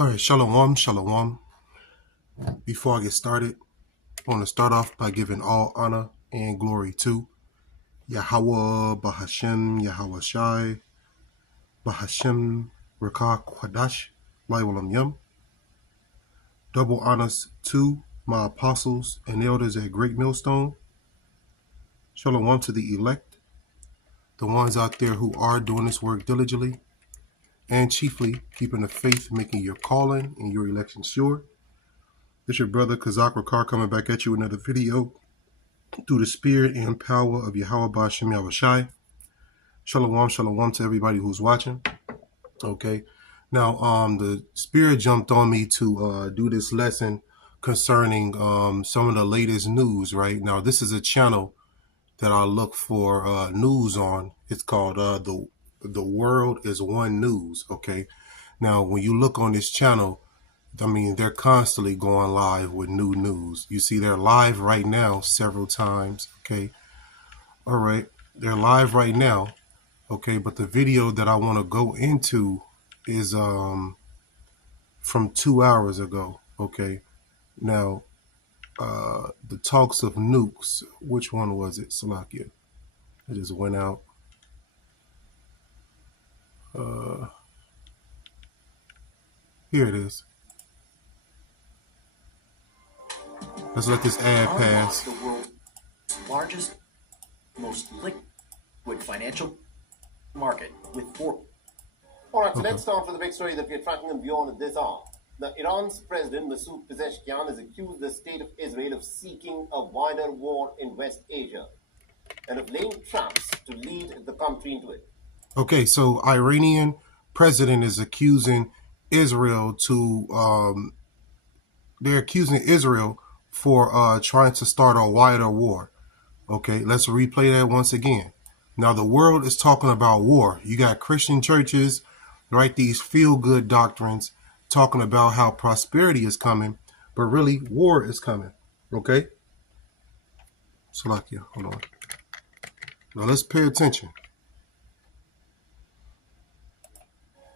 All right, shalom, shalom. Before I get started, I want to start off by giving all honor and glory to Yahweh, Bahashem, Yahweh Shai, Bahashem, Rakah Kwadash, Laiwalam Yum. Double honors to my apostles and elders at Great Millstone. Shalom to the elect, the ones out there who are doing this work diligently, and chiefly keeping the faith, making your calling and your election sure. This your brother Kazak Rakar coming back at you with another video through the spirit and power of Yahweh Ba'Shem Yahweh Shai. Shalom, shalom to everybody who's watching. Okay. Now, the spirit jumped on me to do this lesson concerning some of the latest news, right? Now, this is a channel that I look for news on. It's called The World is One News, okay? Now, when you look on this channel, I mean, they're constantly going live with new news. You see, they're live right now several times, okay? All right, they're live right now, okay? But the video that I want to go into is from 2 hours ago, okay? Now, the talks of nukes, which one was it? Salakia. I just went out. Here it is. Let's let this ad pass. The world's largest, most liquid financial market with four. All right, so let's start with the big story that we're tracking and beyond at this hour. The Iran's president, Masoud Pezeshkian, has accused the state of Israel of seeking a wider war in West Asia and of laying traps to lead the country into it. Okay, so Iranian president is accusing Israel they're accusing Israel for trying to start a wider war. Okay, let's replay that once again. Now, the world is talking about war. You got Christian churches, right? These feel-good doctrines talking about how prosperity is coming, but really war is coming. Okay? Salakia, hold on. Now, let's pay attention.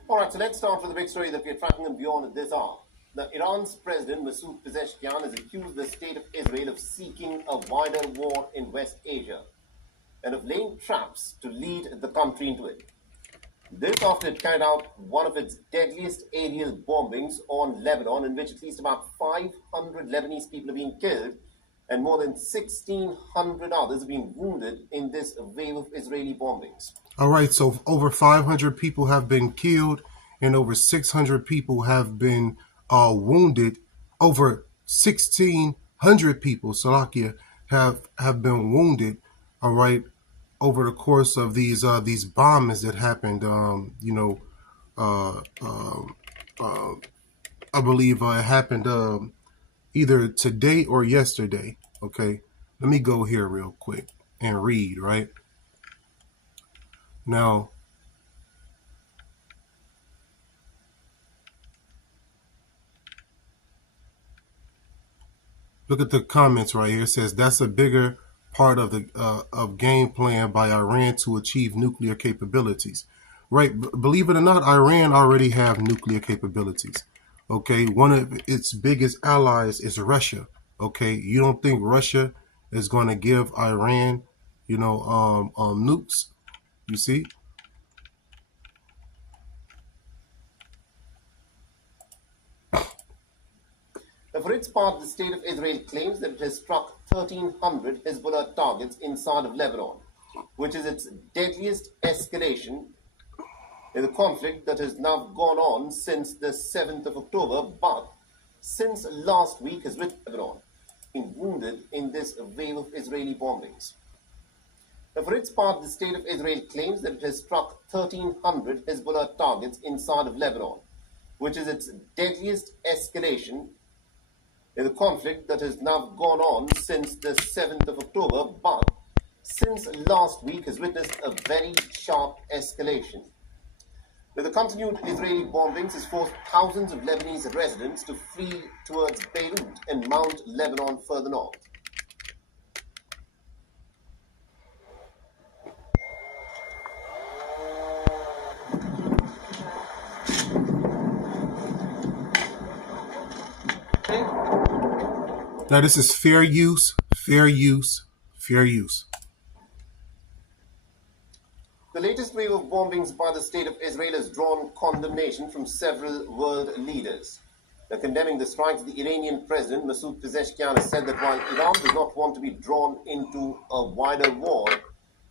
All right, so let's start with the big story that we're tracking and beyond at this hour. The Iran's president, Masoud Pezeshkian, has accused the state of Israel of seeking a wider war in West Asia and of laying traps to lead the country into it. This after it carried out one of its deadliest aerial bombings on Lebanon, in which at least about 500 Lebanese people are being killed and more than 1,600 others have been wounded in this wave of Israeli bombings. All right, so over 500 people have been killed and over 600 people have been wounded. Over 1,600 people, Salakia, have been wounded, all right, over the course of these bombings that happened, I believe it happened either today or yesterday, okay? Let me go here real quick and read, right? Now, look at the comments right here. It says that's a bigger part of the game plan by Iran to achieve nuclear capabilities. Right? Believe it or not, Iran already have nuclear capabilities. Okay, one of its biggest allies is Russia. Okay, you don't think Russia is going to give Iran, nukes? You see? For its part, the state of Israel claims that it has struck 1,300 Hezbollah targets inside of Lebanon, which is its deadliest escalation in the conflict that has now gone on since the 7th of October, but since last week has witnessed Lebanon been wounded in this wave of Israeli bombings. For its part, the state of Israel claims that it has struck 1,300 Hezbollah targets inside of Lebanon, which is its deadliest escalation in the conflict that has now gone on since the 7th of October, but since last week has witnessed a very sharp escalation. The continued Israeli bombings has forced thousands of Lebanese residents to flee towards Beirut and Mount Lebanon further north. Now this is fair use, fair use, fair use. The latest wave of bombings by the state of Israel has drawn condemnation from several world leaders. Now, condemning the strikes, the Iranian president Masoud Pezeshkian has said that while Iran does not want to be drawn into a wider war,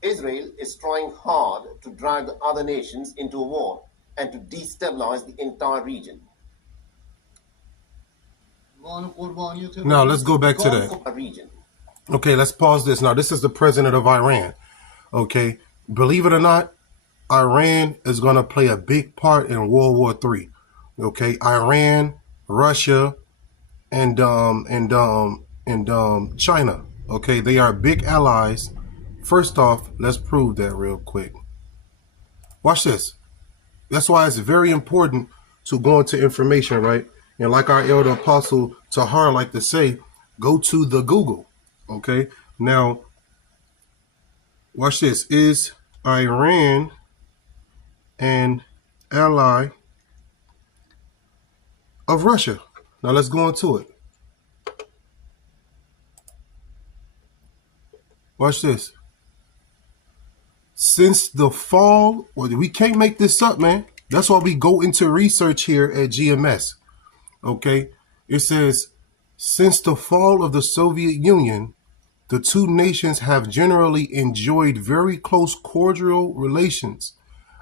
Israel is trying hard to drag other nations into a war and to destabilize the entire region. Now let's go back to that. Region. Okay, let's pause this. Now this is the president of Iran. Okay, believe it or not, Iran is going to play a big part in World War III. Okay, Iran, Russia, and China. Okay, they are big allies. First off, let's prove that real quick. Watch this. That's why it's very important to go into information, right? And like our elder apostle Tahar like to say, go to the Google. Okay. Now, watch this. Is Iran an ally of Russia? Now let's go into it. Watch this. Since the fall, well, we can't make this up, man. That's why we go into research here at GMS. Okay. It says, since the fall of the Soviet Union, the two nations have generally enjoyed very close cordial relations.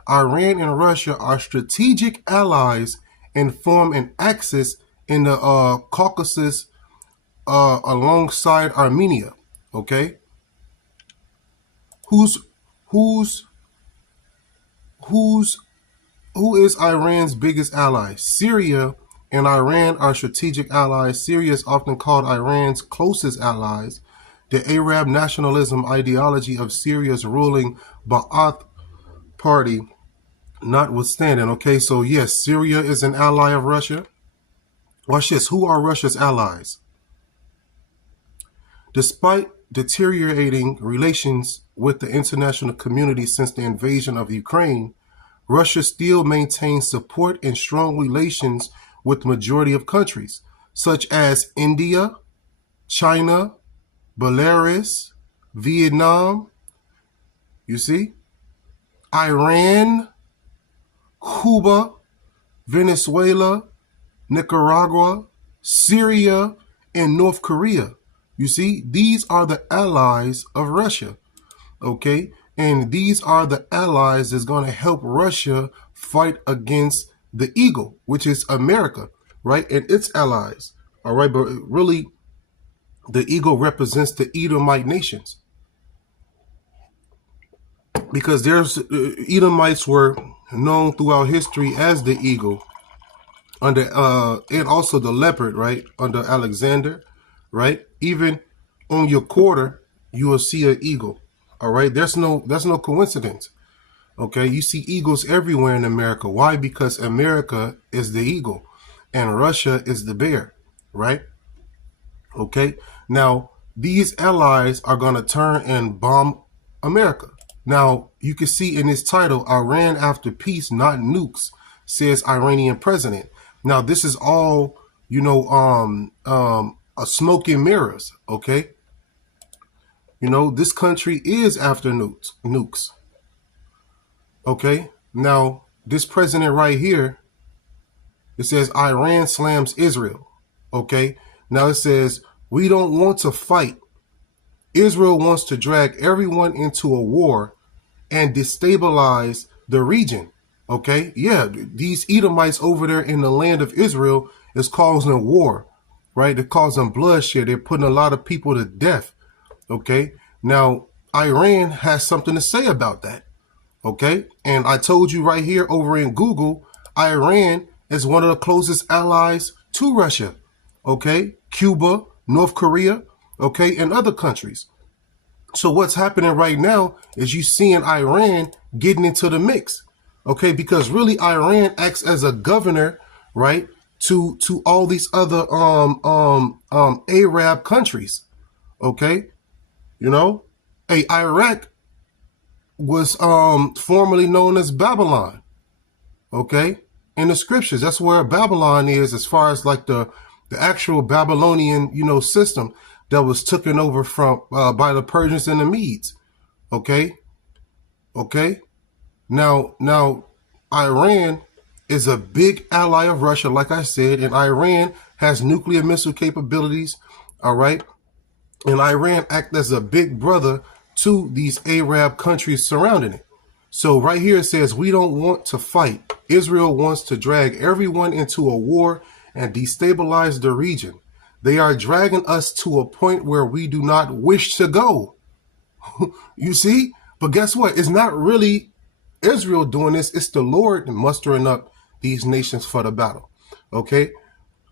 Iran and Russia are strategic allies and form an axis in the Caucasus alongside Armenia. Okay. Who is Iran's biggest ally? Syria and Iran are strategic allies. Syria is often called Iran's closest allies. The Arab nationalism ideology of Syria's ruling Ba'ath party notwithstanding. Okay, so yes, Syria is an ally of Russia. Watch this. Who are Russia's allies? Despite deteriorating relations with the international community since the invasion of Ukraine, Russia still maintains support and strong relations with the majority of countries, such as India, China, Belarus, Vietnam, you see, Iran, Cuba, Venezuela, Nicaragua, Syria, and North Korea. You see, these are the allies of Russia, okay? And these are the allies that's going to help Russia fight against the eagle, which is America, right? And its allies, all right? But really, the eagle represents the Edomite nations. Because there's Edomites were known throughout history as the eagle under and also the leopard, right? Under Alexander, right? Even on your quarter, you will see an eagle. All right. That's no coincidence. Okay. You see eagles everywhere in America. Why? Because America is the eagle and Russia is the bear, right? Okay. Now, these allies are going to turn and bomb America. Now, you can see in this title, Iran after peace, not nukes, says Iranian president. Now, this is all, a smoke and mirrors. Okay. This country is after nukes. Okay. Now, this president right here, it says Iran slams Israel. Okay. Now it says, we don't want to fight. Israel wants to drag everyone into a war and destabilize the region. Okay. Yeah. These Edomites over there in the land of Israel is causing a war, right? They're causing bloodshed. They're putting a lot of people to death. Okay. Now, Iran has something to say about that. Okay. And I told you right here over in Google, Iran is one of the closest allies to Russia. Okay. Cuba, North Korea, okay, and other countries. So what's happening right now is you seeing Iran getting into the mix. Okay. Because really Iran acts as a governor, right, to all these other Arab countries. Okay. Iraq was formerly known as Babylon. Okay. In the scriptures, that's where Babylon is as far as like the the actual Babylonian, system that was taken over from by the Persians and the Medes. Okay, okay. Now, Iran is a big ally of Russia, like I said, and Iran has nuclear missile capabilities. All right, and Iran act as a big brother to these Arab countries surrounding it. So right here it says we don't want to fight. Israel wants to drag everyone into a war and destabilize the region. They are dragging us to a point where we do not wish to go. You see? But guess what? It's not really Israel doing this. It's the Lord mustering up these nations for the battle. Okay?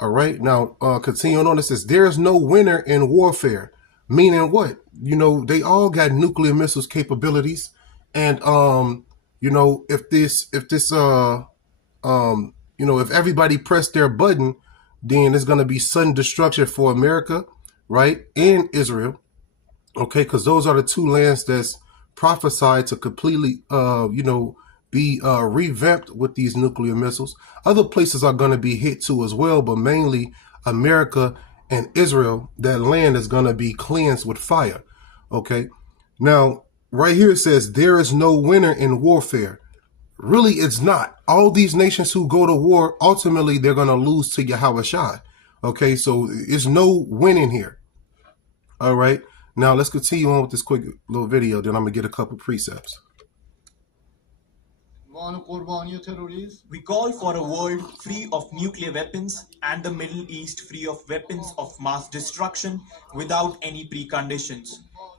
All right. Now, continuing on, it says there is no winner in warfare. Meaning what? They all got nuclear missiles capabilities. And, if everybody pressed their button, then there's going to be sudden destruction for America, right? And Israel. Okay. Cause those are the two lands that's prophesied to completely, be revamped with these nuclear missiles. Other places are going to be hit too as well, but mainly America and Israel. That land is going to be cleansed with fire. Okay. Now, right here it says there is no winner in warfare. Really, it's not. All these nations who go to war, ultimately, they're going to lose to Yahweh Shai. Okay, so there's no winning here. All right. Now, let's continue on with this quick little video. Then I'm going to get a couple precepts. We call for a world free of nuclear weapons and the Middle East free of weapons of mass destruction without any preconditions.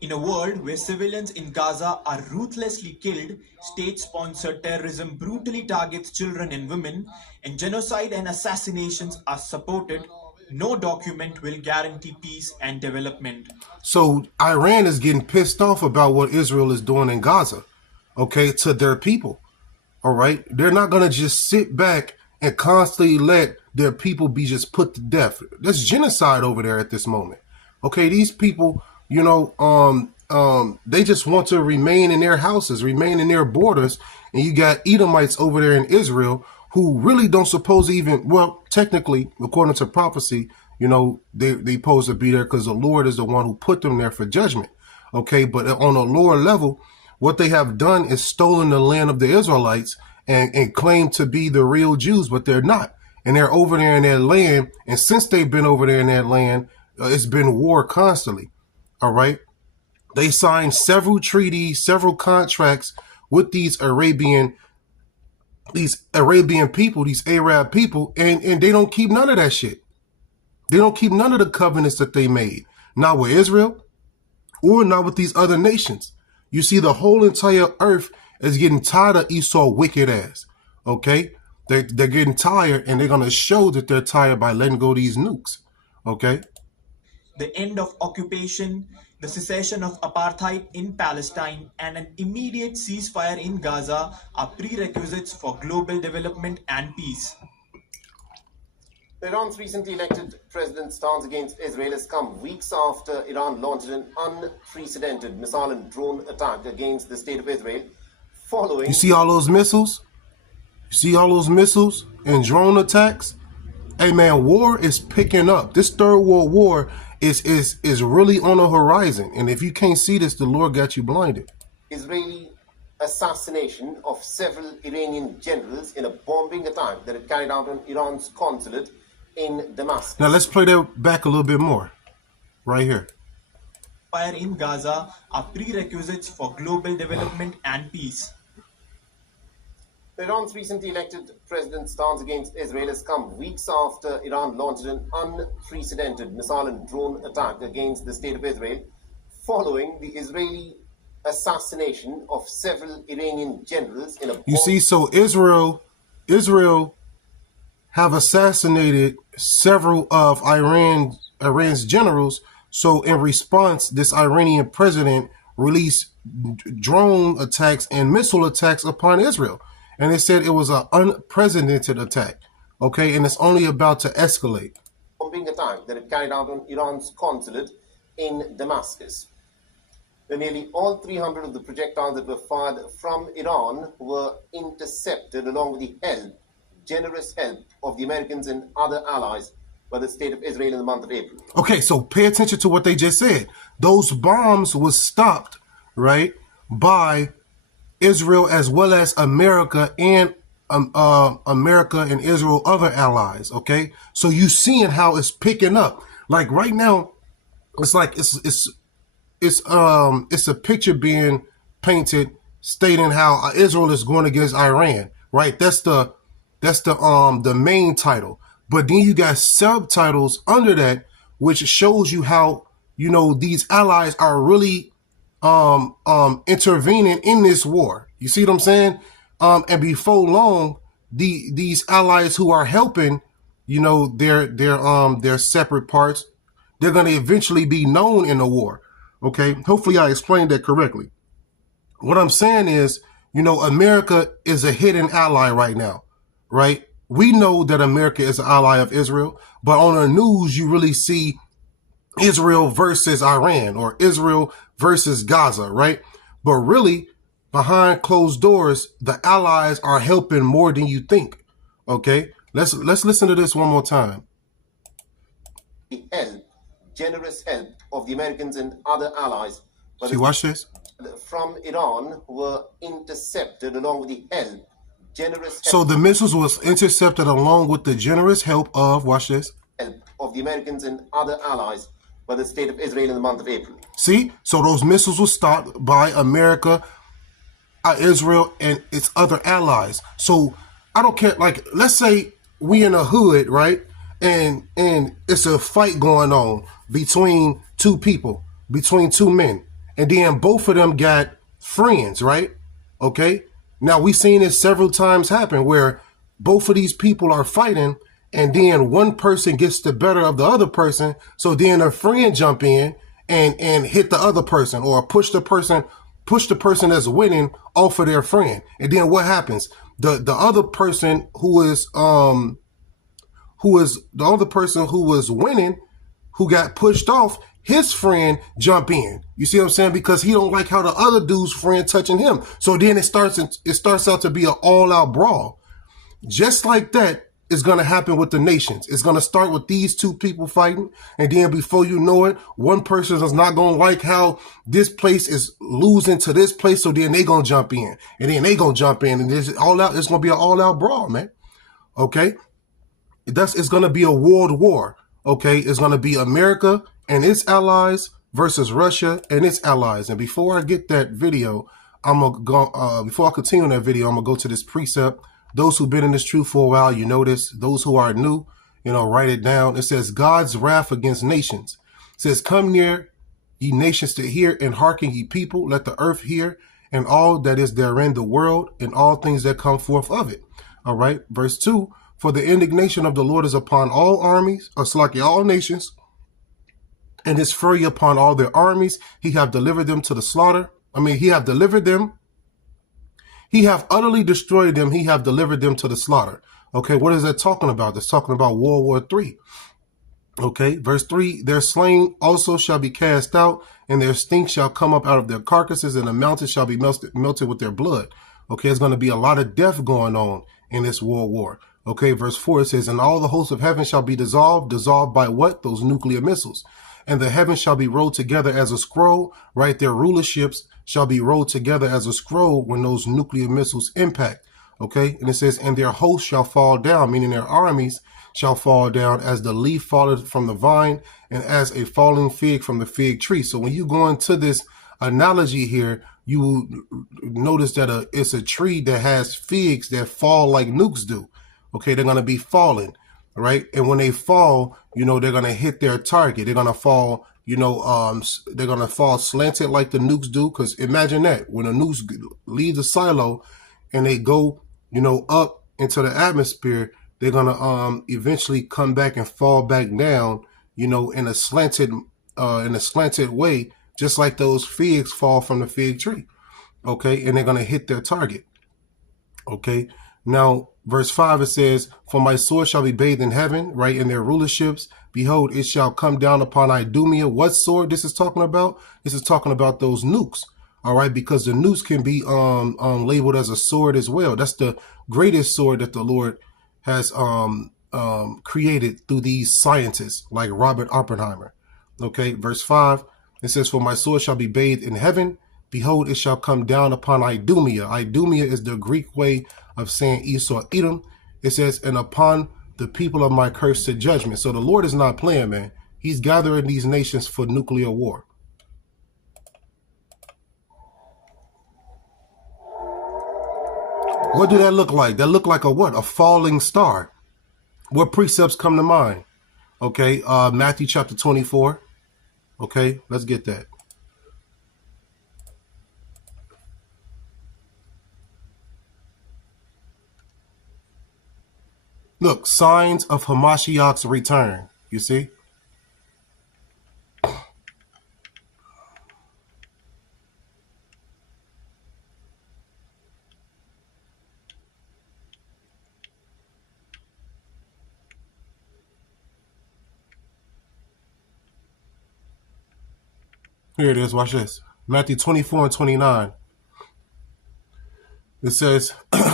In a world where civilians in Gaza are ruthlessly killed, state-sponsored terrorism brutally targets children and women, and genocide and assassinations are supported, no document will guarantee peace and development. So Iran is getting pissed off about what Israel is doing in Gaza, okay, to their people. All right. They're not going to just sit back and constantly let their people be just put to death. There's genocide over there at this moment. Okay. These people, they just want to remain in their houses, remain in their borders. And you got Edomites over there in Israel who really don't suppose to even, well, technically, according to prophecy, they supposed to be there because the Lord is the one who put them there for judgment. Okay. But on a lower level, what they have done is stolen the land of the Israelites and claim to be the real Jews, but they're not. And they're over there in that land. And since they've been over there in that land, it's been war constantly. All right. They signed several treaties, several contracts with these Arabian people, these Arab people, and they don't keep none of that shit. They don't keep none of the covenants that they made. Not with Israel or not with these other nations. You see, the whole entire earth is getting tired of Esau wicked ass. Okay? They're getting tired, and they're going to show that they're tired by letting go these nukes. Okay? The end of occupation, the cessation of apartheid in Palestine, and an immediate ceasefire in Gaza are prerequisites for global development and peace. Iran's recently elected president's stance against Israel has come weeks after Iran launched an unprecedented missile and drone attack against the state of Israel following... You see all those missiles? You see all those missiles and drone attacks? Hey man, war is picking up. This third world war is really on the horizon. And if you can't see this, the Lord got you blinded. Israeli assassination of several Iranian generals in a bombing attack that it carried out on Iran's consulate in Damascus. Now let's play that back a little bit more. Right here. Fire in Gaza are prerequisites for global development and peace. Iran's recently elected president's stance against Israel has come weeks after Iran launched an unprecedented missile and drone attack against the state of Israel following the Israeli assassination of several Iranian generals in a You see, so Israel have assassinated several of Iran's generals. So in response, this Iranian president released drone attacks and missile attacks upon Israel. And they said it was an unprecedented attack. Okay, and it's only about to escalate. Bombing attack that it carried out on Iran's consulate in Damascus. Nearly all 300 of the projectiles that were fired from Iran were intercepted along with the generous help of the Americans and other allies by the state of Israel in the month of April. Okay, so pay attention to what they just said. Those bombs was stopped, right, by Israel as well as America and America and Israel other allies. Okay, so you seeing how it's picking up. Like right now, it's like it's a picture being painted stating how Israel is going against Iran. Right, that's the main title. But then you got subtitles under that, which shows you how, you know, these allies are really intervening in this war. You see what I'm saying? And before long, these allies who are helping, you know, their separate parts, they're going to eventually be known in the war. Okay, hopefully I explained that correctly. What I'm saying is, you know, America is a hidden ally right now, right? We know that America is an ally of Israel, but on the news, you really see Israel versus Iran or Israel versus Gaza, right? But really, behind closed doors, the allies are helping more than you think. Okay, let's listen to this one more time. The help, generous help of the Americans and other allies See, watch this. from Iran were intercepted along with the help, generous help. So the missiles was intercepted along with the generous help of, watch this, help of the Americans and other allies by the state of Israel in the month of April. See, so those missiles were stopped by America, Israel, and its other allies. So I don't care. Like, let's say we in a hood, right? And it's a fight going on between two people, between two men. And then both of them got friends, right? Okay. Now we've seen this several times happen where both of these people are fighting and then one person gets the better of the other person. So then a friend jump in and hit the other person or push the person that's winning off of their friend. And then what happens? The other person who was winning, who got pushed off, his friend jump in. You see what I'm saying? Because he don't like how the other dude's friend touching him. So then it starts out to be an all-out brawl. Just like that is going to happen with the nations. It's going to start with these two people fighting. And then before you know it, one person is not going to like how this place is losing to this place. So then they going to jump in. And then they going to jump in. And it's going to be an all-out brawl, man. Okay? It's going to be a world war. Okay? It's going to be America and its allies versus Russia and its allies. And before I get that video, before I continue that video, I'm going to go to this precept. Those who've been in this truth for a while, you know this. Those who are new, you know, write it down. It says, God's wrath against nations. It says, come near, ye nations, to hear, and hearken, ye people. Let the earth hear, and all that is therein, the world, and all things that come forth of it. All right. Verse 2, for the indignation of the Lord is upon all armies, or all nations, and his fury upon all their armies. He have delivered them to the slaughter. He have delivered them. He have utterly destroyed them. He have delivered them to the slaughter. Okay, what is that talking about? That's talking about World War III. Okay, verse 3, their slain also shall be cast out, and their stink shall come up out of their carcasses, and the mountains shall be melted with their blood. Okay, there's going to be a lot of death going on in this world war. Okay, verse 4, it says, and all the hosts of heaven shall be dissolved. Dissolved by what? Those nuclear missiles. And the heavens shall be rolled together as a scroll, right? Their rulerships shall be rolled together as a scroll when those nuclear missiles impact. Okay. And it says, and their hosts shall fall down, meaning their armies shall fall down as the leaf falleth from the vine and as a falling fig from the fig tree. So when you go into this analogy here, you will notice that it's a tree that has figs that fall like nukes do. Okay. They're going to be falling. Right. And when they fall, you know, they're going to hit their target. They're going to fall, you know, they're going to fall slanted like the nukes do. Because imagine that when the nukes leave the silo and they go, you know, up into the atmosphere, they're going to eventually come back and fall back down, you know, in a slanted way, just like those figs fall from the fig tree. OK, and they're going to hit their target. OK, now, verse 5, it says, for my sword shall be bathed in heaven, right, in their rulerships. Behold, it shall come down upon Idumea. What sword this is talking about? This is talking about those nukes. All right, because the nukes can be labeled as a sword as well. That's the greatest sword that the Lord has created through these scientists like Robert Oppenheimer. Okay, verse 5, it says, "For my sword shall be bathed in heaven. Behold, it shall come down upon Idumea." Idumea is the Greek way of saying Esau, Edom. It says, "And upon the people of my curse to judgment." So the Lord is not playing, man. He's gathering these nations for nuclear war. What do that look like? That look like a what? A falling star. What precepts come to mind? Okay, Matthew chapter 24. Okay, let's get that. Look, signs of Hamashiach's return. You see? Here it is. Watch this. Matthew 24 and 29. It says,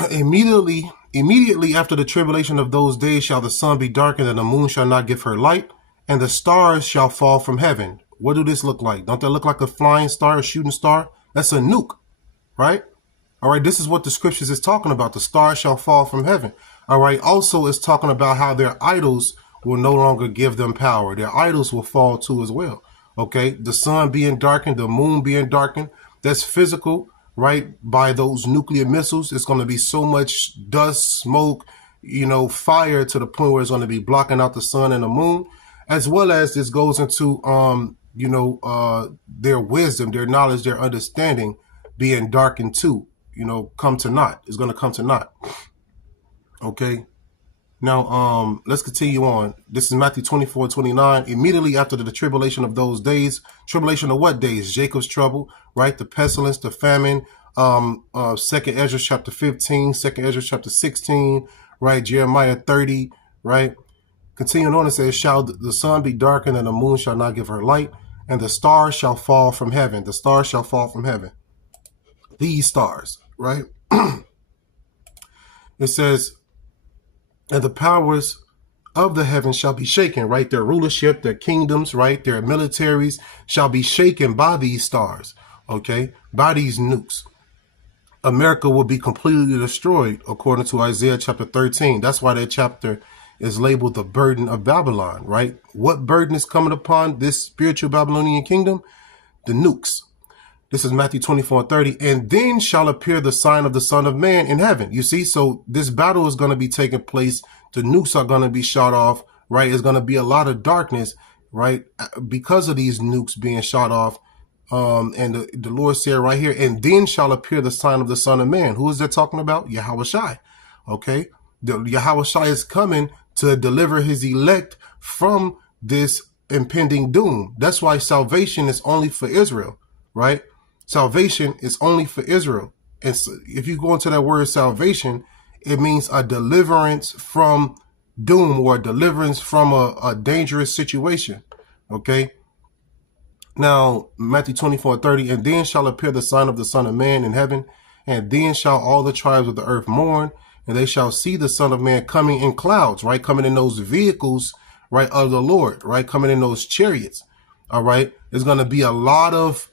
immediately after the tribulation of those days shall the sun be darkened, and the moon shall not give her light, and the stars shall fall from heaven. What do this look like? Don't that look like a flying star, a shooting star? That's a nuke, right? All right, this is what the scriptures is talking about. The stars shall fall from heaven. All right, also it's talking about how their idols will no longer give them power. Their idols will fall too as well. Okay, the sun being darkened, the moon being darkened, that's physical, right? By those nuclear missiles, it's going to be so much dust, smoke, fire to the point where it's going to be blocking out the sun and the moon, as well as this goes into, their wisdom, their knowledge, their understanding being darkened too, come to naught. It's going to come to naught. Okay. Now, let's continue on. This is Matthew 24, 29. Immediately after the tribulation of those days, tribulation of what days? Jacob's trouble, right? The pestilence, the famine, 2nd Ezra chapter 15, 2nd Ezra chapter 16, right? Jeremiah 30, right? Continuing on, it says, "Shall the sun be darkened, and the moon shall not give her light, and the stars shall fall from heaven." The stars shall fall from heaven. These stars, right? It says, "And the powers of the heavens shall be shaken," right? Their rulership, their kingdoms, right? Their militaries shall be shaken by these stars, okay? By these nukes. America will be completely destroyed, according to Isaiah chapter 13. That's why that chapter is labeled the burden of Babylon, right? What burden is coming upon this spiritual Babylonian kingdom? The nukes. This is Matthew 24 and 30. "And then shall appear the sign of the Son of Man in heaven." You see, so this battle is going to be taking place. The nukes are going to be shot off, right? It's going to be a lot of darkness, right? Because of these nukes being shot off. And the Lord said right here, "And then shall appear the sign of the Son of Man." Who is that talking about? Yahushua. Okay. Yahushua is coming to deliver his elect from this impending doom. That's why salvation is only for Israel, right? Salvation is only for Israel. And so if you go into that word salvation, it means a deliverance from doom or a deliverance from a dangerous situation. Okay. Now, Matthew 24:30, "And then shall appear the sign of the Son of Man in heaven, and then shall all the tribes of the earth mourn, and they shall see the Son of Man coming in clouds," right? Coming in those vehicles, right, of the Lord, right? Coming in those chariots. All right. There's going to be a lot of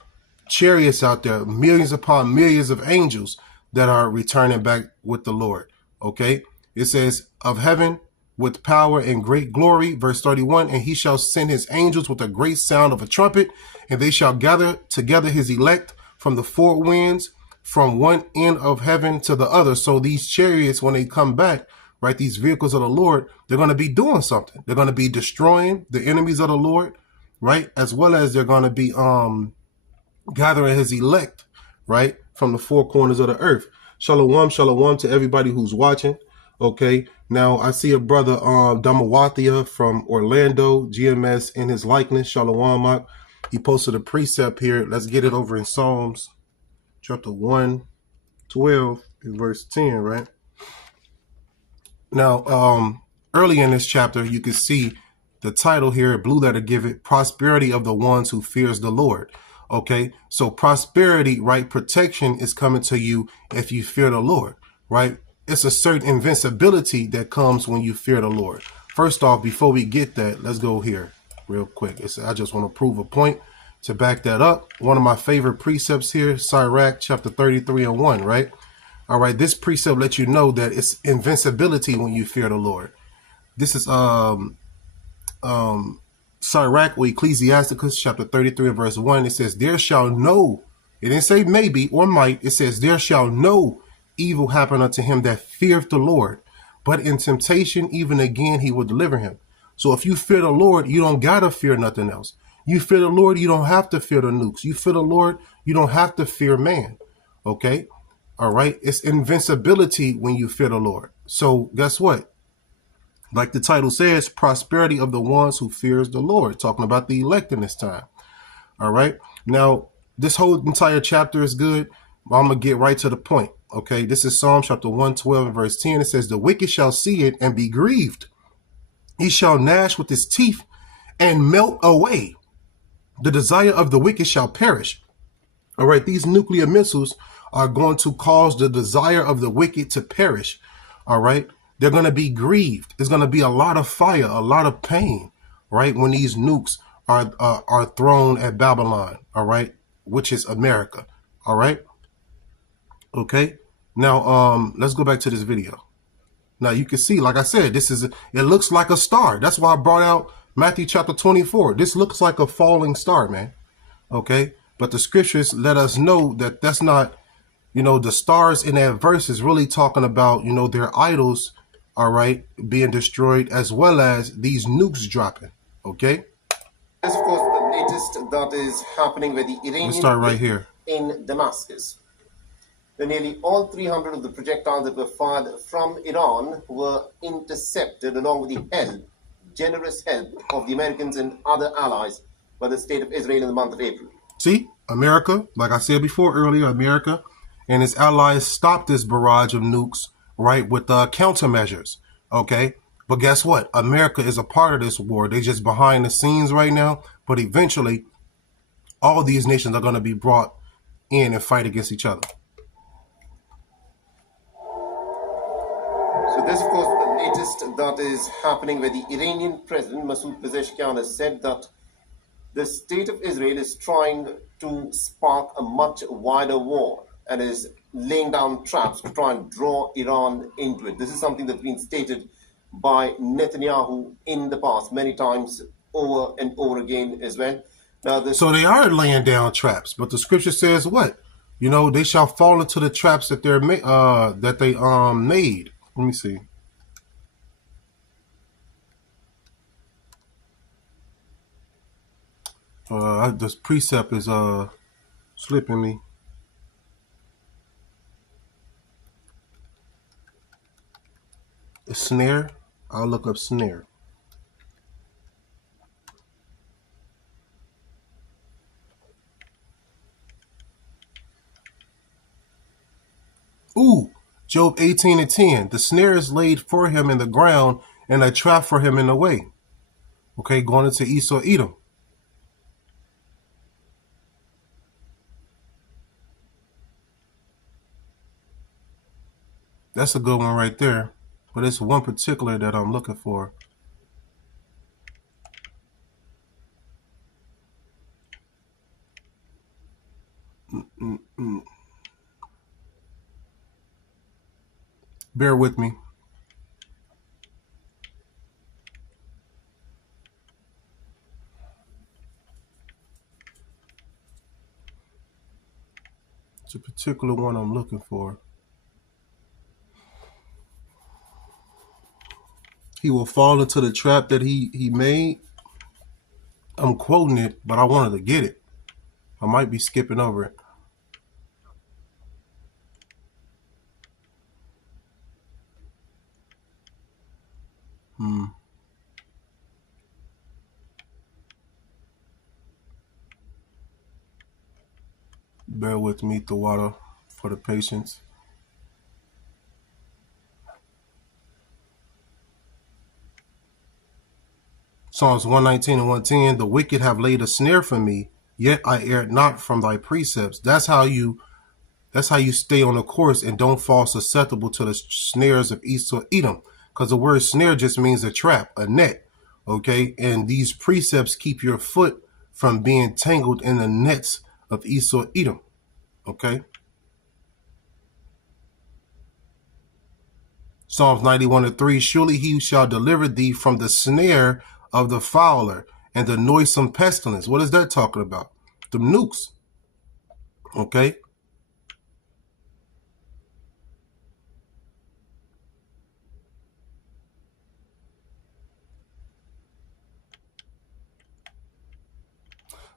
chariots out there, millions upon millions of angels that are returning back with the Lord. Okay. It says, "Of heaven with power and great glory," verse 31, "And he shall send his angels with a great sound of a trumpet, and they shall gather together his elect from the four winds, from one end of heaven to the other." So these chariots, when they come back, right, these vehicles of the Lord, they're going to be doing something. They're going to be destroying the enemies of the Lord, right? As well as they're going to be, gathering his elect, right, from the four corners of the earth. Shalom, shalom to everybody who's watching. Okay, now I see a brother, Damawathia from Orlando, GMS in his likeness. Shalom. He posted a precept here. Let's get it over in Psalms chapter 112 and verse 10, right? Now, early in this chapter, you can see the title here, blue letter, give it "Prosperity of the Ones Who Fears the Lord." Okay, so prosperity, right? Protection is coming to you if you fear the Lord, right? it's a certain invincibility that comes when you fear the Lord. First off, before we get that, let's go here real quick. I just want to prove a point to back that up. One of my favorite precepts here, Sirach chapter 33:1, right? All right, this precept lets you know that it's invincibility when you fear the Lord. This is Sirach or Ecclesiasticus chapter 33 and verse 1. It says, there shall no, it didn't say maybe or might, it says, there shall no evil happen unto him that feareth the Lord, but in temptation even again he will deliver him. So if you fear the Lord, you don't gotta fear nothing else. You fear the Lord, you don't have to fear the nukes. You fear the Lord, you don't have to fear man. Okay? All right? It's invincibility when you fear the Lord. So guess what? Like the title says, prosperity of the ones who fears the Lord. Talking about the elect in this time. All right? Now, this whole entire chapter is good. I'm going to get right to the point. Okay? This is Psalm chapter 112 and verse 10. It says, the wicked shall see it and be grieved. He shall gnash with his teeth and melt away. The desire of the wicked shall perish. All right? These nuclear missiles are going to cause the desire of the wicked to perish. All right? They're going to be grieved. There's going to be a lot of fire, a lot of pain, right? When these nukes are thrown at Babylon, all right, which is America, all right? Okay. Now, let's go back to this video. Now you can see, like I said, it looks like a star. That's why I brought out Matthew chapter 24. This looks like a falling star, man. Okay. But the scriptures let us know that that's not, the stars in that verse is really talking about, their idols, all right, being destroyed, as well as these nukes dropping. Okay. This, of course, the latest that is happening with the Iranian. Let's start right here. In Damascus. Nearly all 300 of the projectiles that were fired from Iran were intercepted along with the generous help of the Americans and other allies by the state of Israel in the month of April. See, America, like I said before earlier, America and its allies stopped this barrage of nukes, right, with countermeasures, okay? But guess what? America is a part of this war. They're just behind the scenes right now, but eventually all these nations are going to be brought in and fight against each other. So this, of course, the latest that is happening where the Iranian president, Masoud Pezeshkian, has said that the state of Israel is trying to spark a much wider war and is laying down traps to try and draw Iran into it. This is something that's been stated by Netanyahu in the past many times over and over again as well. Now, so they are laying down traps, but the scripture says what? They shall fall into the traps that they made. Let me see. This precept is slipping me. A snare. I'll look up snare. Ooh, Job 18:10. The snare is laid for him in the ground, and a trap for him in the way. Okay, going into Esau, Edom. That's a good one right there. But it's one particular that I'm looking for. Bear with me. It's a particular one I'm looking for. He will fall into the trap that he made. I'm quoting it, but I wanted to get it. I might be skipping over it. Bear with me, the water for the patience. Psalms 119 and 110, the wicked have laid a snare for me, yet I erred not from thy precepts. That's how you That's how you stay on the course and don't fall susceptible to the snares of Esau Edom. Because the word snare just means a trap, a net. Okay. And these precepts keep your foot from being tangled in the nets of Esau Edom. Okay. Psalms 91:3, surely he shall deliver thee from the snare of the fowler and the noisome pestilence. What is that talking about? The nukes. Okay.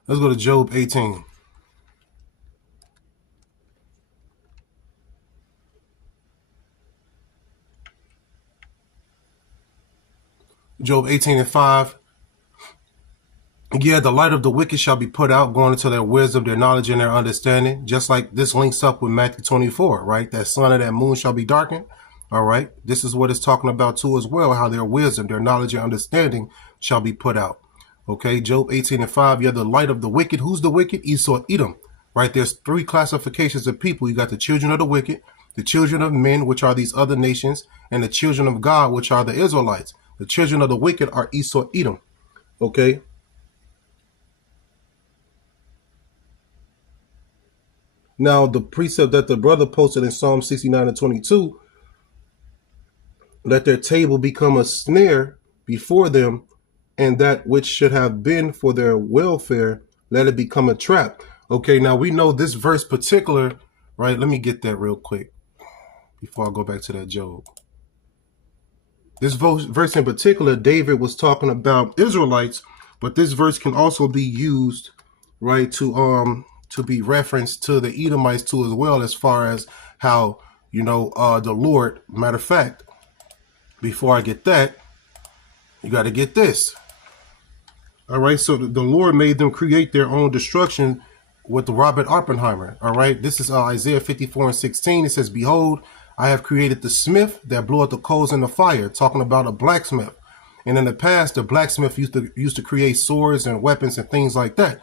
Let's go to Job 18. Job 18:5. Yeah, the light of the wicked shall be put out, going into their wisdom, their knowledge, and their understanding. Just like this links up with Matthew 24, right? That sun and that moon shall be darkened. All right. This is what it's talking about too as well, how their wisdom, their knowledge, and understanding shall be put out. Okay. Job 18:5. Yeah, the light of the wicked. Who's the wicked? Esau Edom. Right. There's three classifications of people. You got the children of the wicked, the children of men, which are these other nations, and the children of God, which are the Israelites. The children of the wicked are Esau Edom. Okay. Now, the precept that the brother posted in Psalm 69:22, let their table become a snare before them, and that which should have been for their welfare, let it become a trap. Okay, now we know this verse particular, right? Let me get that real quick before I go back to that Job. This verse in particular, David was talking about Israelites, but this verse can also be used, right, to be referenced to the Edomites too as well, as far as how, the Lord, matter of fact, before I get that, you got to get this. All right. So the Lord made them create their own destruction with Robert Oppenheimer. All right. This is Isaiah 54:16. It says, behold, I have created the smith that bloweth the coals in the fire, talking about a blacksmith. And in the past, the blacksmith used to create swords and weapons and things like that.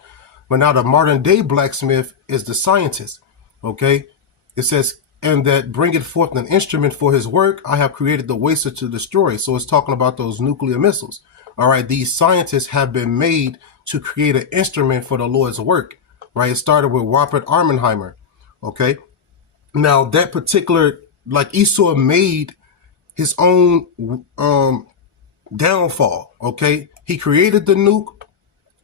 But now the modern day blacksmith is the scientist. Okay. It says, and that bringeth forth an instrument for his work, I have created the waster to destroy. So it's talking about those nuclear missiles. All right. These scientists have been made to create an instrument for the Lord's work. Right. It started with Robert Oppenheimer. Okay. Now that particular, like Esau made his own downfall. Okay. He created the nuke,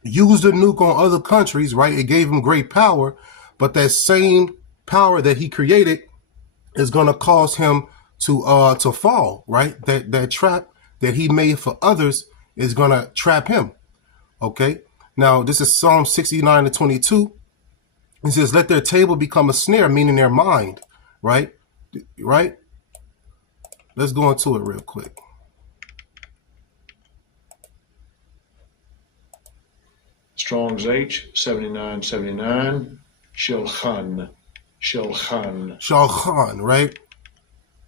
used the nuke on other countries. Right. It gave him great power. But that same power that he created is going to cause him to fall, right? That trap that he made for others is going to trap him. Okay. Now this is Psalm 69:22. It says, let their table become a snare, meaning their mind, right? Right. Let's go into it real quick. Strong's H 7979. Shulchan. Shulchan, right?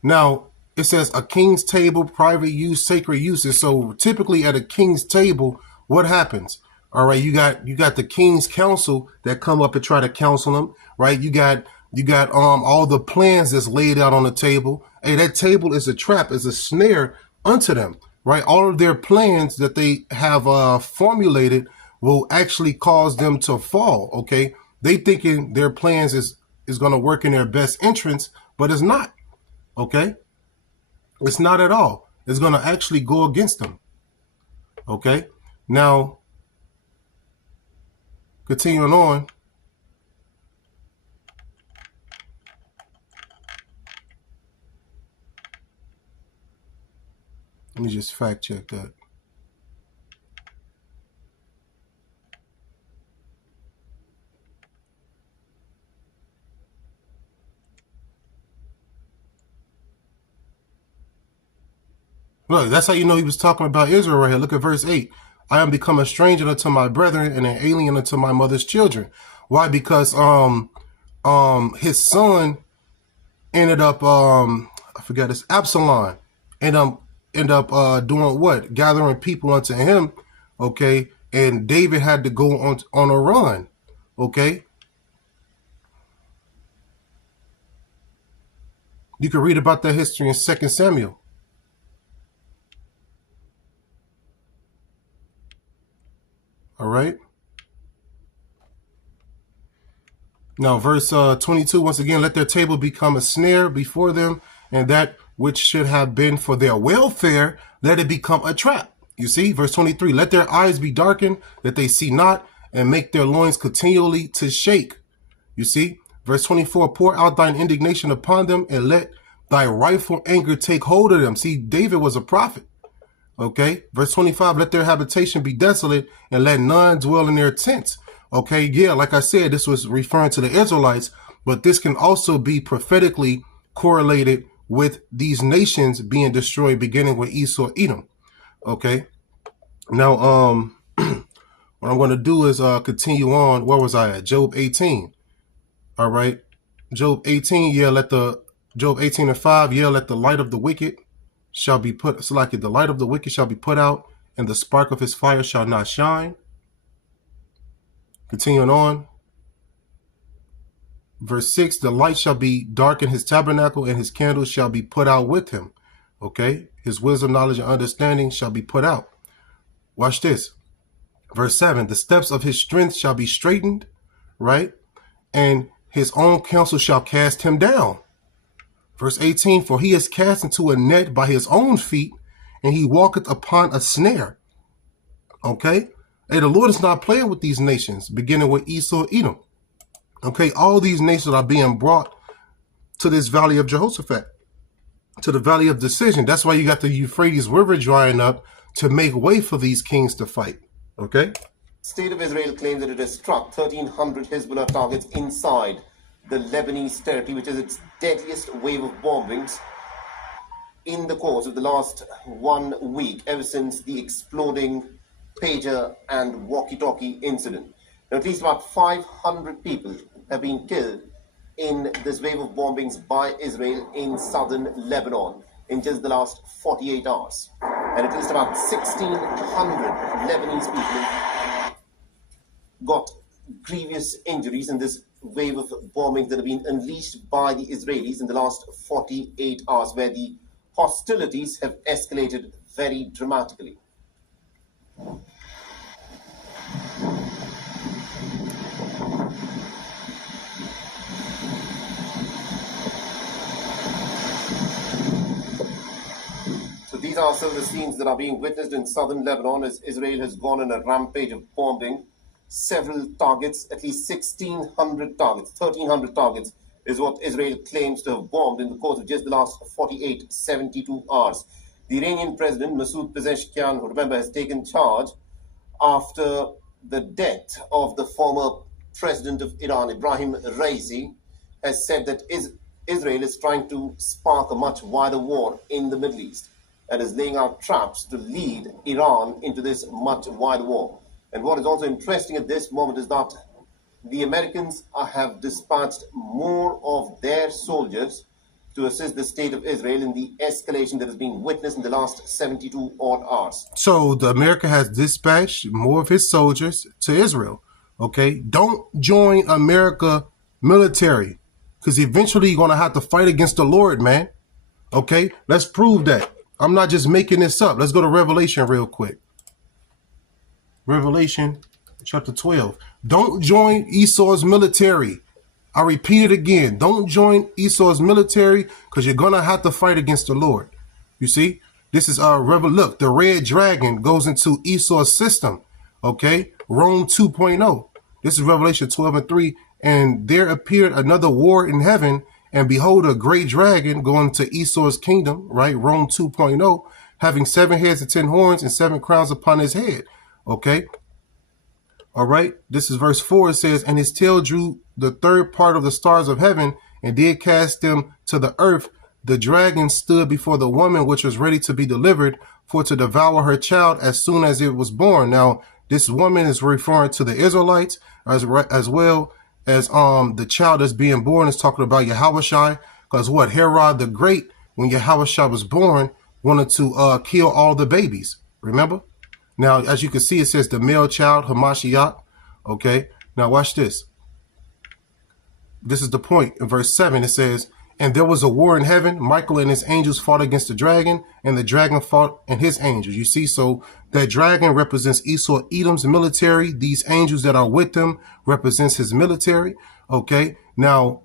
Now, it says a king's table, private use, sacred uses. So typically at a king's table, what happens? All right, you got the king's council that come up and try to counsel them, right? You got all the plans that's laid out on the table. Hey, that table is a trap, is a snare unto them, right? All of their plans that they have formulated will actually cause them to fall, okay? They thinking their plans is going to work in their best interest, but it's not, okay? It's not at all. It's going to actually go against them, okay? Now, continuing on. Let me just fact check that. Look, that's how you know he was talking about Israel right here. Look at verse 8. I am become a stranger unto my brethren and an alien unto my mother's children. Why? Because his son ended up I forgot this, Absalom, and end up doing what? Gathering people unto him, okay? And David had to go on a run, okay? You can read about that history in 2 Samuel. All right. Now, verse 22, once again, let their table become a snare before them, and that which should have been for their welfare, let it become a trap. You see, verse 23, let their eyes be darkened, that they see not, and make their loins continually to shake. You see, verse 24, pour out thine indignation upon them, and let thy rightful anger take hold of them. See, David was a prophet. Okay, verse 25, let their habitation be desolate, and let none dwell in their tents. Okay, yeah, like I said, this was referring to the Israelites, but this can also be prophetically correlated with these nations being destroyed, beginning with Esau, Edom. Okay, now what I'm going to do is continue on. Where was I at? Job 18. All right, Job 18. Yeah, Job 18:5. Yeah, let the light of the wicked shall be put. So like the light of the wicked shall be put out, and the spark of his fire shall not shine. Continuing on. Verse 6, the light shall be dark in his tabernacle, and his candles shall be put out with him. Okay, his wisdom, knowledge, and understanding shall be put out. Watch this. Verse 7, the steps of his strength shall be straightened, right? And his own counsel shall cast him down. Verse 18, for he is cast into a net by his own feet, and he walketh upon a snare. Okay? Hey, the Lord is not playing with these nations, beginning with Esau, Edom. Okay, all these nations are being brought to this valley of Jehoshaphat, to the valley of decision. That's why you got the Euphrates River drying up to make way for these kings to fight. Okay? State of Israel claims that it has struck 1,300 Hezbollah targets inside the Lebanese territory, which is its deadliest wave of bombings in the course of the last 1 week, ever since the exploding pager and walkie-talkie incident. Now, at least about 500 people have been killed in this wave of bombings by Israel in southern Lebanon in just the last 48 hours. And at least about 1,600 Lebanese people got grievous injuries in this wave of bombings that have been unleashed by the Israelis in the last 48 hours, where the hostilities have escalated very dramatically. So these are some of the scenes that are being witnessed in southern Lebanon as Israel has gone on a rampage of bombing several targets, at least 1,600 targets, 1,300 targets is what Israel claims to have bombed in the course of just the last 72 hours. The Iranian president, Masoud Pezeshkian, who remember has taken charge after the death of the former president of Iran, Ibrahim Raisi, has said that Israel is trying to spark a much wider war in the Middle East and is laying out traps to lead Iran into this much wider war. And what is also interesting at this moment is that the Americans have dispatched more of their soldiers to assist the state of Israel in the escalation that has been witnessed in the last 72 odd hours. So the America has dispatched more of his soldiers to Israel. Okay, don't join America military, because eventually you're going to have to fight against the Lord, man. Okay, let's prove that. I'm not just making this up. Let's go to Revelation real quick. Revelation chapter 12. Don't join Esau's military. I repeat it again. Don't join Esau's military, because you're going to have to fight against the Lord. You see, this is look, the red dragon goes into Esau's system. Okay, Rome 2.0. This is Revelation 12:3. And there appeared another war in heaven, and behold, a great dragon going to Esau's kingdom, right? Rome 2.0, having 7 heads and 10 horns and 7 crowns upon his head. Okay. All right. This is verse 4. It says, and his tail drew the third part of the stars of heaven and did cast them to the earth. The dragon stood before the woman, which was ready to be delivered, for to devour her child as soon as it was born. Now, this woman is referring to the Israelites as well as the child that's being born is talking about Yahushua. Because what? Herod the Great, when Yahushua was born, wanted to kill all the babies. Remember? Now, as you can see, it says the male child, Hamashiach. Okay. Now watch this. This is the point. In verse 7, it says, And there was a war in heaven. Michael and his angels fought against the dragon, and the dragon fought and his angels. You see, so that dragon represents Esau, Edom's military. These angels that are with them represents his military. Okay. Now,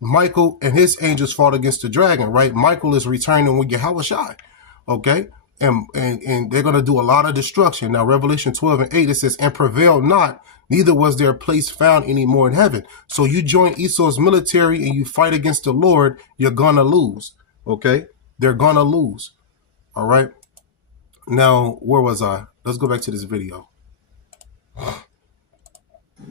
Michael and his angels fought against the dragon, right? Michael is returning with Yahushua. Okay. And they're going to do a lot of destruction. Now, Revelation 12:8, it says, and prevail not, neither was their place found anymore in heaven. So you join Esau's military and you fight against the Lord, you're going to lose. Okay. They're going to lose. All right. Now, where was I? Let's go back to this video.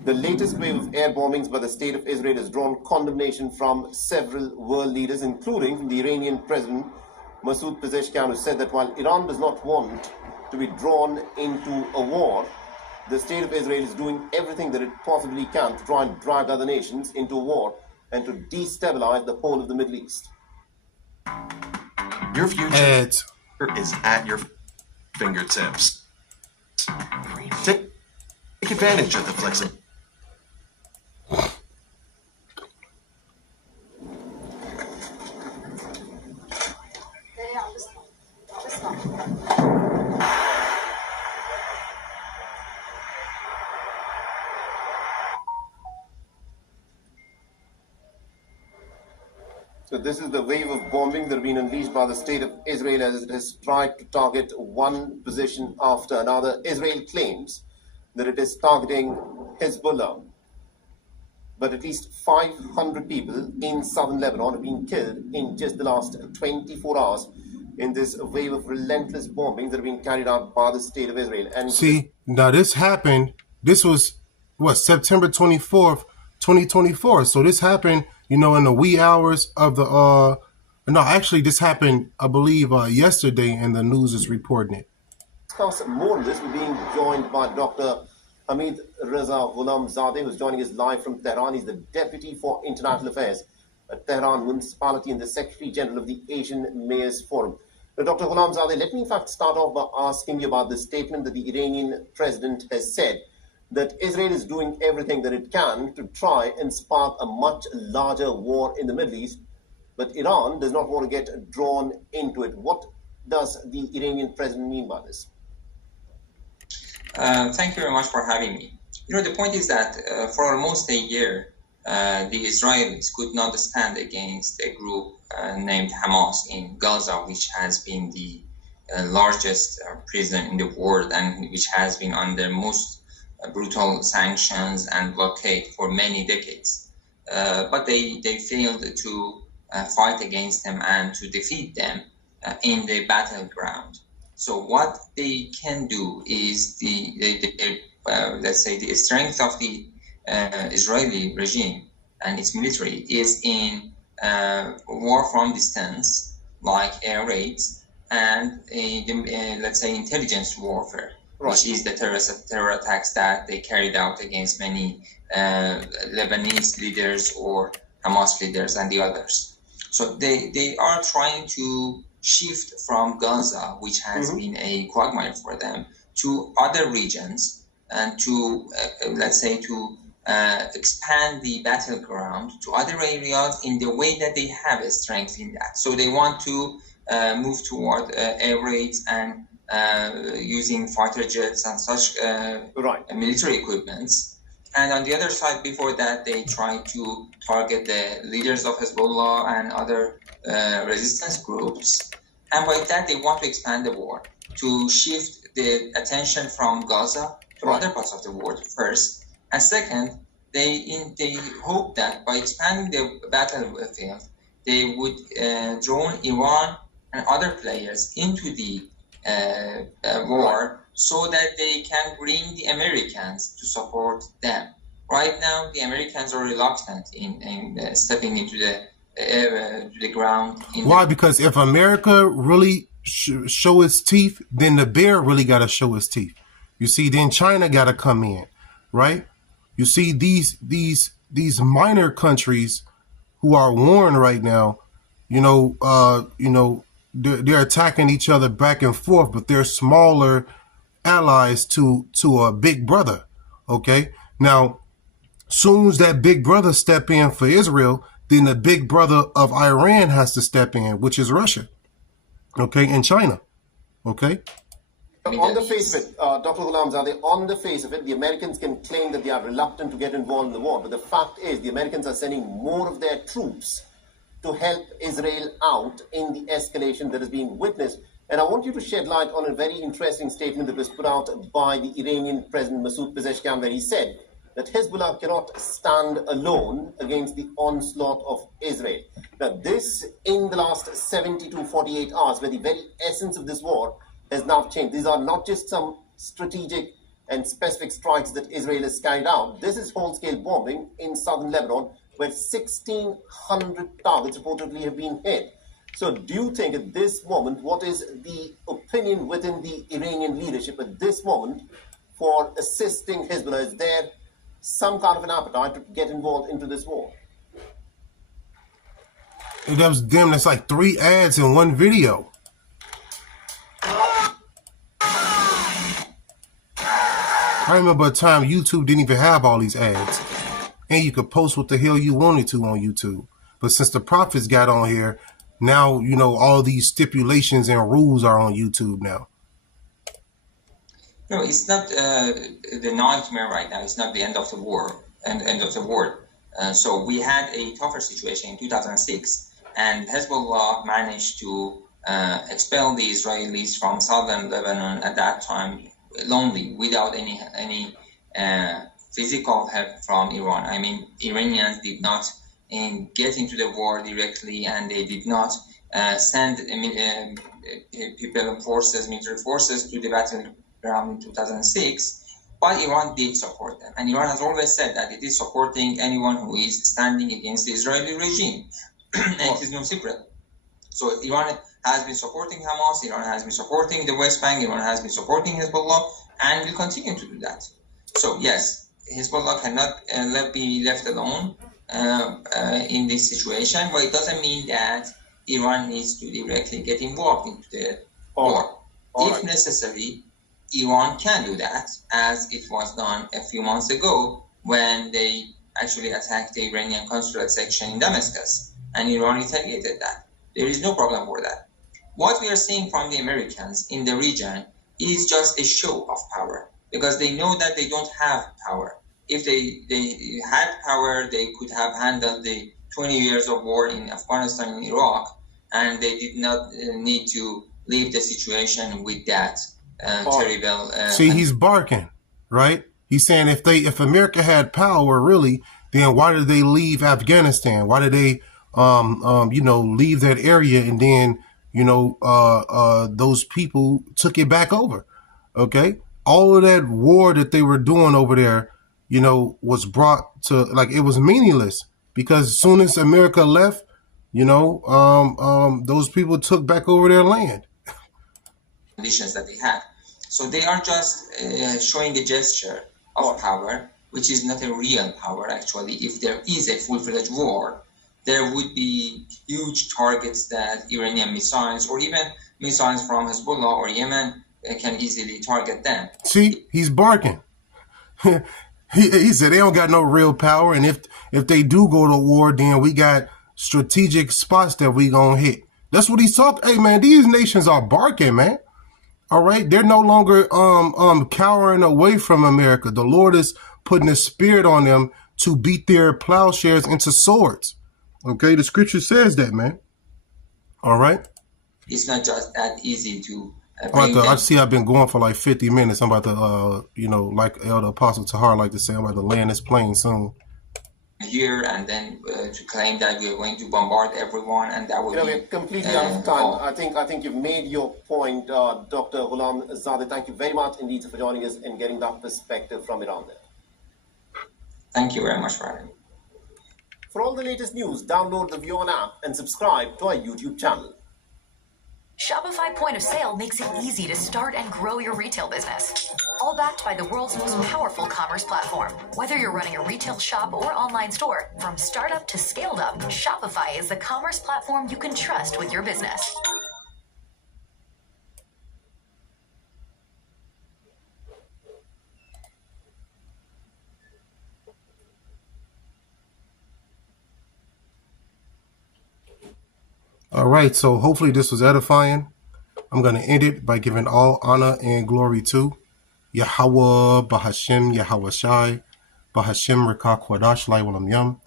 The latest wave of air bombings by the state of Israel has drawn condemnation from several world leaders, including from the Iranian president, Masoud Pezeshkian, who said that while Iran does not want to be drawn into a war, the state of Israel is doing everything that it possibly can to try and drag other nations into a war and to destabilize the whole of the Middle East. Your future is at your fingertips. Take advantage of the flexibility. So this is the wave of bombing that have been unleashed by the state of Israel as it has tried to target one position after another. Israel claims that it is targeting Hezbollah, but at least 500 people in southern Lebanon have been killed in just the last 24 hours in this wave of relentless bombings that have been carried out by the state of Israel. And see, now this happened. This was what, September 24th, 2024. So this happened, you know, in the wee hours of the no, actually this happened, I believe, yesterday, and the news is reporting it. Discuss more on this, we're being joined by Dr. Hamid Reza Ghulamzadeh, who's joining us live from Tehran. He's the Deputy for International Affairs at Tehran Municipality and the Secretary General of the Asian Mayors Forum. Now, Dr. Ghulamzadeh, let me in fact start off by asking you about the statement that the Iranian president has said that Israel is doing everything that it can to try and spark a much larger war in the Middle East, but Iran does not want to get drawn into it. What does the Iranian president mean by this? Thank you very much for having me. You know, the point is that for almost a year, the Israelis could not stand against a group named Hamas in Gaza, which has been the largest prison in the world and which has been under most brutal sanctions and blockade for many decades. But they failed to fight against them and to defeat them in the battleground. So what they can do is let's say the strength of the Israeli regime and its military is in war from distance, like air raids, and let's say intelligence warfare, right, which is the terror attacks that they carried out against many Lebanese leaders or Hamas leaders and the others. So they are trying to shift from Gaza, which has been a quagmire for them, to other regions and to, let's say, to expand the battleground to other areas in the way that they have a strength in that. So they want to move toward air raids and using fighter jets and such military equipments. And on the other side, before that, they try to target the leaders of Hezbollah and other resistance groups. And by that, they want to expand the war, to shift the attention from Gaza to other parts of the world first. And second, they hope that by expanding the battlefield, they would draw Iran and other players into the war, so that they can bring the Americans to support them. Right now, the Americans are reluctant in stepping into the ground. Why? Because if America really show its teeth, then the bear really got to show its teeth. You see, then China got to come in, right? You see, these minor countries who are warring right now, they're attacking each other back and forth, but they're smaller allies to a big brother. Okay, now soon as that big brother step in for Israel, then the big brother of Iran has to step in, which is Russia, okay, and China, okay? On the face of it, Dr. Ghulamzadeh, on the face of it, the Americans can claim that they are reluctant to get involved in the war, but the fact is the Americans are sending more of their troops to help Israel out in the escalation that is being witnessed. And I want you to shed light on a very interesting statement that was put out by the Iranian President Masoud Pezeshkian, where he said that Hezbollah cannot stand alone against the onslaught of Israel. Now, this in the last 70 to 48 hours, where the very essence of this war has now changed. These are not just some strategic and specific strikes that Israel has carried out. This is whole-scale bombing in southern Lebanon, where 1,600 targets reportedly have been hit. So do you think at this moment, what is the opinion within the Iranian leadership at this moment for assisting Hezbollah? Is there some kind of an appetite to get involved into this war? That was damn, that's like 3 ads in one video. I remember a time YouTube didn't even have all these ads. And you could post what the hell you wanted to on YouTube. But since the prophets got on here, now, you know, all these stipulations and rules are on YouTube now. No, it's not the nightmare right now. It's not the end of the war and end of the war. So we had a tougher situation in 2006, and Hezbollah managed to expel the Israelis from southern Lebanon at that time lonely, without any physical help from Iran. I mean, Iranians did not get into the war directly, and they did not send military forces to the battleground in 2006, but Iran did support them. And Iran has always said that it is supporting anyone who is standing against the Israeli regime. And it is no secret. So Iran has been supporting Hamas, Iran has been supporting the West Bank, Iran has been supporting Hezbollah, and will continue to do that. So yes, Hezbollah cannot be left alone in this situation, but it doesn't mean that Iran needs to directly get involved into the war. If necessary, Iran can do that, as it was done a few months ago when they actually attacked the Iranian consulate section in Damascus, and Iran retaliated that. There is no problem for that. What we are seeing from the Americans in the region is just a show of power, because they know that they don't have power. If they had power, they could have handled the 20 years of war in Afghanistan and Iraq, and they did not need to leave the situation with that terrible... See, he's barking, right? He's saying if America had power, really, then why did they leave Afghanistan? Why did they, leave that area, and then, those people took it back over, okay? All of that war that they were doing over there, was brought to, like, it was meaningless, because as soon as America left, those people took back over their land. Conditions that they had. So they are just showing a gesture of power, which is not a real power, actually. If there is a full-fledged war, there would be huge targets that Iranian missiles, or even missiles from Hezbollah or Yemen, can easily target them. See, he's barking. He said they don't got no real power, and if they do go to war, then we got strategic spots that we gonna hit. That's what he's talking. Hey man, these nations are barking, man. All right, they're no longer cowering away from America. The Lord is putting a spirit on them to beat their plowshares into swords. Okay, the scripture says that, man. All right. It's not just that easy to. I see I've been going for like 50 minutes. I'm about to, like Elder Apostle Tahar like to say, I'm about to land this plane soon. Here and then to claim that we are going to bombard everyone, and that would be... We're completely out of time. I think you've made your point, Dr. Ghulamzadeh. Thank you very much indeed for joining us and getting that perspective from Iran there. Thank you very much for having me. For all the latest news, download the ViewOn app and subscribe to our YouTube channel. Shopify Point of Sale makes it easy to start and grow your retail business. All backed by the world's most powerful commerce platform. Whether you're running a retail shop or online store, from startup to scaled up, Shopify is the commerce platform you can trust with your business. All right, so hopefully this was edifying. I'm going to end it by giving all honor and glory to Yahweh, Bahashem, Yahweh Shai, Bahashem, Rekah Kwadash, Lai Walam Yum.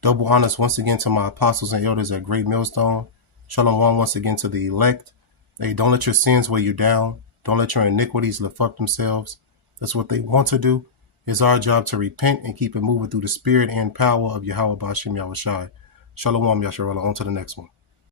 Double honors once again to my apostles and elders at Great Millstone. Shalom once again to the elect. Hey, don't let your sins weigh you down. Don't let your iniquities lift up themselves. That's what they want to do. It's our job to repent and keep it moving through the spirit and power of Yahweh Bahashem Yahweh Shai. Shalom, Yasharallah. On to the next one.